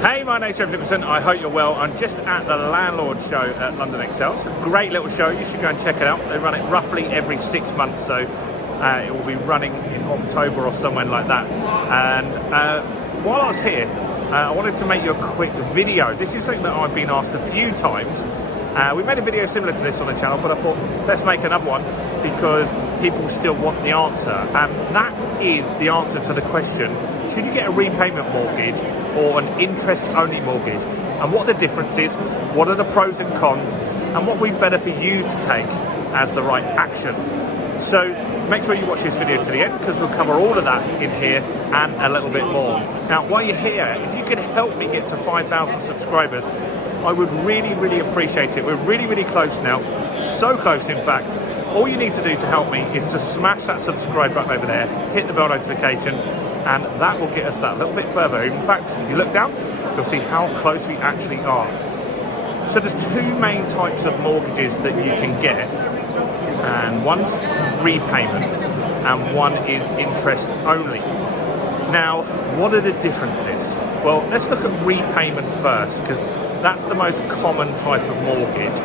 Hey, my name's James Nicholson. I hope you're well. I'm just at the Landlord show at London Excel. It's a great little show. You should go and check it out. They run it roughly every 6 months, so it will be running in October or somewhere like that. And while I was here, I wanted to make you a quick video. This is something that I've been asked a few times. We made a video similar to this on the channel, but I thought let's make another one because people still want the answer. And that is the answer to the question, should you get a repayment mortgage or an interest-only mortgage? And what the difference is, what are the pros and cons, and what would be better for you to take as the right action. So make sure you watch this video to the end because we'll cover all of that in here and a little bit more. Now, while you're here, if you could help me get to 5,000 subscribers, I would really appreciate it. We're really close now, so close in fact. All you need to do to help me is to smash that subscribe button over there, hit the bell notification, and that will get us that little bit further. In fact, if you look down, you'll see how close we actually are. So there's two main types of mortgages that you can get, and one's repayment and one is interest only. Now, what are the differences? Well, let's look at repayment first, because that's the most common type of mortgage,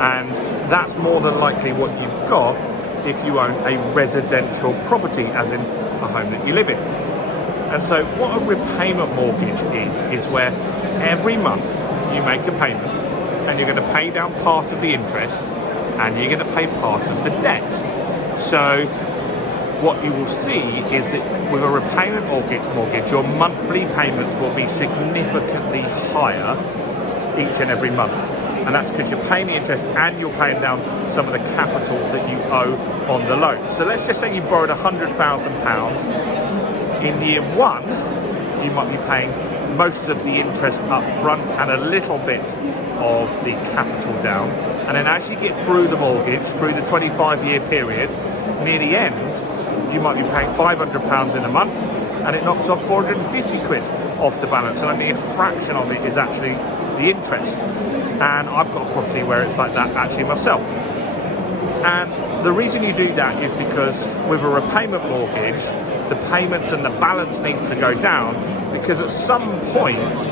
and that's more than likely what you've got if you own a residential property, as in a home that you live in. And so what a repayment mortgage is where every month you make a payment and you're going to pay down part of the interest and you're going to pay part of the debt. So what you will see is that with a repayment mortgage, your monthly payments will be significantly higher each and every month. And that's because you're paying the interest and you're paying down some of the capital that you owe on the loan. So let's just say you borrowed £100,000. In year one, you might be paying most of the interest up front and a little bit of the capital down. And then as you get through the mortgage, through the 25-year period, near the end, you might be paying £500 in a month, and it knocks off 450 quid off the balance, and only a fraction of it is actually the interest. And I've got a property where it's like that actually myself. And the reason you do that is because with a repayment mortgage, the payments and the balance needs to go down, because at some point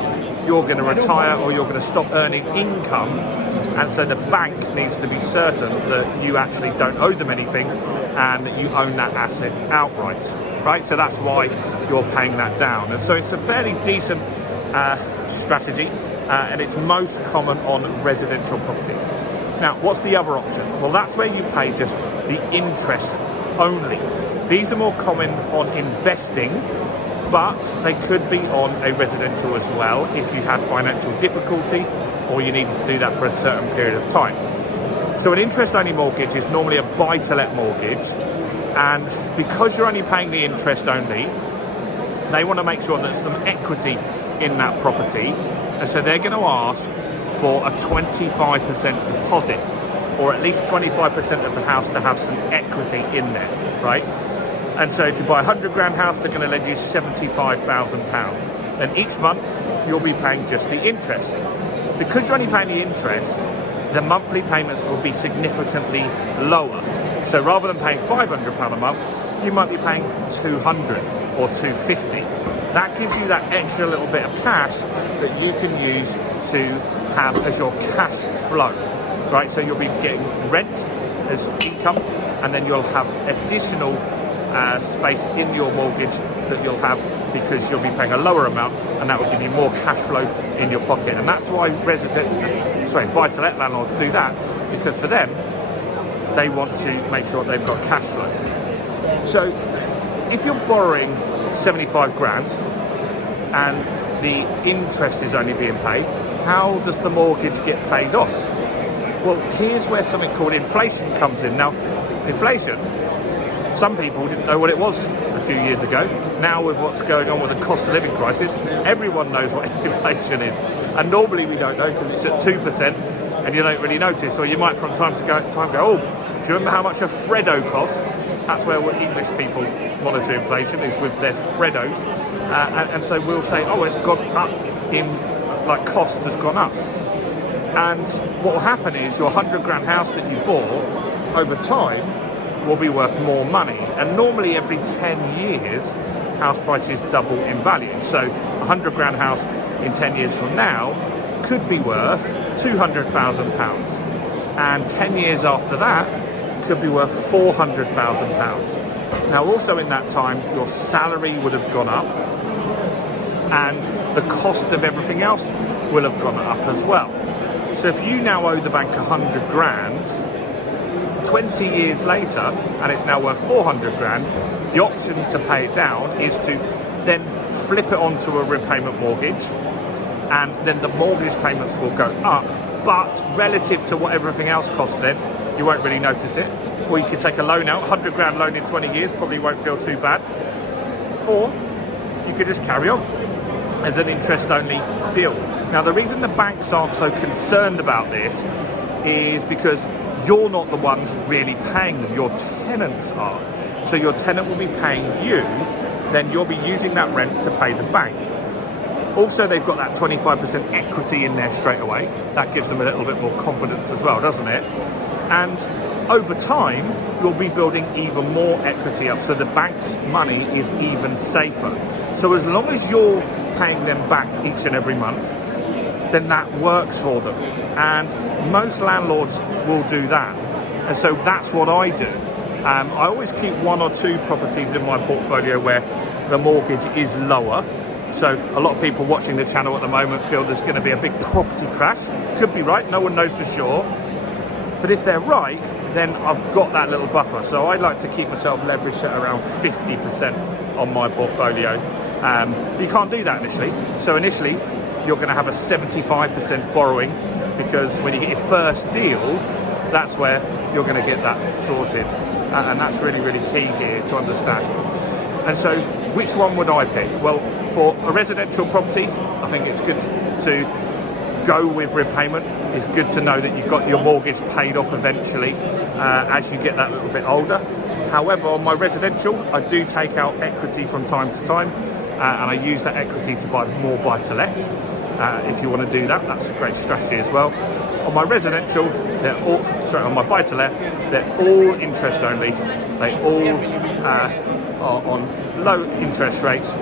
you're going to retire or you're going to stop earning income, and so the bank needs to be certain that you actually don't owe them anything and that you own that asset outright, right? So that's why you're paying that down. And so it's a fairly decent strategy, and it's most common on residential properties. Now, what's the other option? Well, that's where you pay just the interest only. These are more common on investing, but they could be on a residential as well if you had financial difficulty or you needed to do that for a certain period of time. So an interest-only mortgage is normally a buy-to-let mortgage, and because you're only paying the interest only, they want to make sure there's some equity in that property, and so they're going to ask for a 25% deposit, or at least 25% of the house to have some equity in there, right? And so if you buy a £100,000 house, they're going to lend you £75,000. And each month, you'll be paying just the interest. Because you're only paying the interest, the monthly payments will be significantly lower. So rather than paying £500 a month, you might be paying £200 or £250. That gives you that extra little bit of cash that you can use to have as your cash flow, right? So you'll be getting rent as income, and then you'll have additional space in your mortgage that you'll have because you'll be paying a lower amount, and that will give you more cash flow in your pocket. And that's why buy-to-let landlords do that, because for them, they want to make sure they've got cash flow. So if you're borrowing 75 grand and the interest is only being paid, how does the mortgage get paid off? Well, here's where something called inflation comes in. Now, inflation, some people didn't know what it was a few years ago. Now with what's going on with the cost of living crisis, everyone knows what inflation is. And normally we don't know because it's at 2% and you don't really notice. Or you might from time to go, oh, do you remember how much a Freddo costs? That's where English people monitor inflation, is with their Freddos. And so we'll say, oh, it's gone up in, like, cost has gone up. And what will happen is your £100,000 house that you bought over time will be worth more money. And normally every 10 years, house prices double in value. So a £100,000 house in 10 years from now could be worth £200,000. And 10 years after that could be worth £400,000. Now, also in that time, your salary would have gone up and the cost of everything else will have gone up as well. So if you now owe the bank 100 grand, 20 years later, and it's now worth 400 grand, the option to pay it down is to then flip it onto a repayment mortgage, and then the mortgage payments will go up, but relative to what everything else costs then, you won't really notice it. Or you could take a loan out, 100 grand loan in 20 years, probably won't feel too bad. Or you could just carry on as an interest-only deal. Now, the reason the banks aren't so concerned about this is because you're not the one really paying them, your tenants are. So your tenant will be paying you, then you'll be using that rent to pay the bank. Also, they've got that 25% equity in there straight away. That gives them a little bit more confidence as well, doesn't it? And over time, you'll be building even more equity up, so the bank's money is even safer. So as long as you're paying them back each and every month, then that works for them. And most landlords will do that. And so that's what I do. I always keep 1 or 2 properties in my portfolio where the mortgage is lower. So a lot of people watching the channel at the moment feel there's going to be a big property crash. Could be right, no one knows for sure. But if they're right, then I've got that little buffer. So I like to keep myself leveraged at around 50% on my portfolio. You can't do that initially. So initially, you're going to have a 75% borrowing, because when you get your first deal, that's where you're going to get that sorted. And that's really, really key here to understand. And so which one would I pick? Well, for a residential property, I think it's good to go with repayment. It's good to know that you've got your mortgage paid off eventually as you get that little bit older. However, on my residential, I do take out equity from time to time, and I use that equity to buy more buy-to-lets. If you want to do that, that's a great strategy as well. On my residential, on my buy-to-let, they're all interest only. They all are on low interest rates.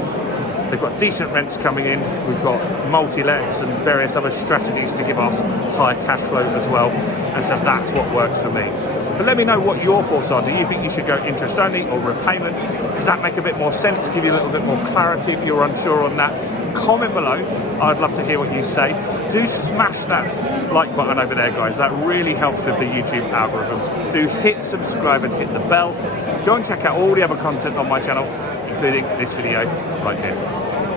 They've got decent rents coming in. We've got multi-lets and various other strategies to give us high cash flow as well. And so that's what works for me. But let me know what your thoughts are. Do you think you should go interest only or repayment? Does that make a bit more sense? Give you a little bit more clarity if you're unsure on that? Comment below. I'd love to hear what you say. Do smash that like button over there, guys. That really helps with the YouTube algorithm. Do hit subscribe and hit the bell. Go and check out all the other content on my channel, including this video right here.